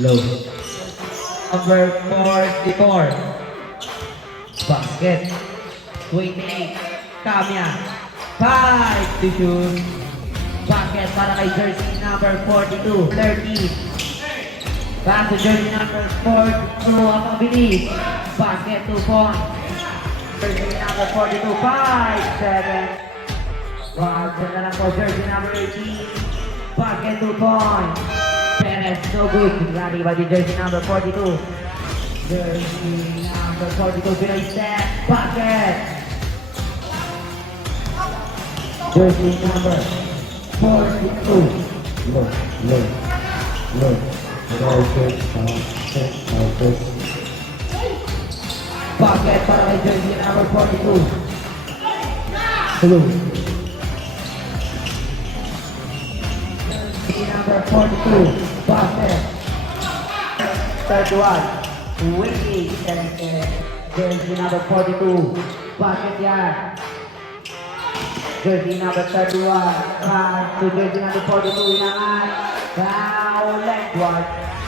Low. Number 44. Basket. 28. Kamya. 5 to shoot. Basket para kay jersey number 42. 13. Back to jersey number 42. Ang mabilis. Basket 2 points. Jersey number 42. 5. 7. Wow, na lang po jersey number 18. Basket 2 points. Perez, no good. Rally by the jersey number 42. Jersey number 42. Billy step. Basket. Jersey number 42. Low. Basket para kay jersey number 42. Blue. Jersey number 42. Basket. Third one. Wiki. Jersey number 42. Basket yan. Jersey number 31. Pass to jersey number 42. Inangat. Foul lengthwise.